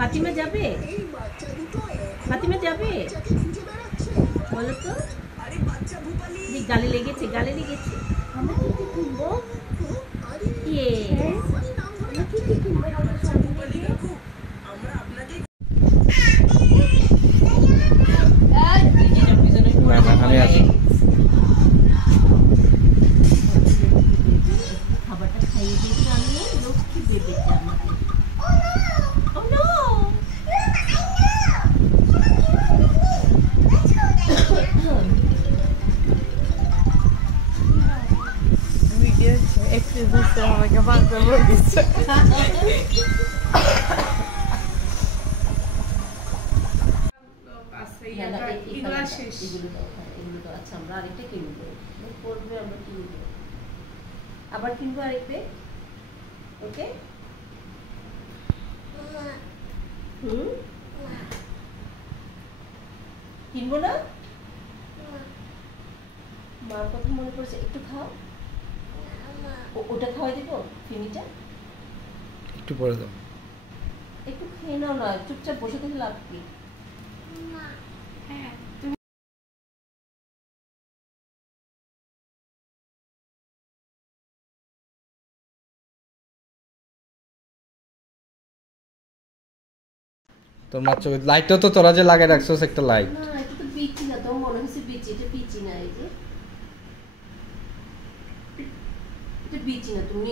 ফাতিমা যাবে? ফাতিমা যাবে? বলো তো। গালে লেগেছে, গালে লেগেছে। আমরা কি কিনবো? খাবারটা খাইয়ে দিয়েছি আমি, লক্ষ্মী বেবিটা আমাকে। আমাকে বাংলা বলছে আচ্ছা আমরা আরেকটা কিনবো, করবে আমরা কিনবো, আবার কিনবো আরেকটা। ওকে কিনবো না? মার কথা মনে পড়ছে, একটু খাও। ওটা খাওয়াই দিব, ফিনিটা একটু পরে দাও, একটু খেয়ে নাও না, চুপচাপ বসে থেকে লাভ কি? তোর মাছ লাইটটা তো তোরা যে লাগাই রাখছস একটা লাইট। না এটা তো বিচি না, তো মনে হচ্ছে বিচি, এটা বিচি না, এই যে এটা বিচি না, তুমি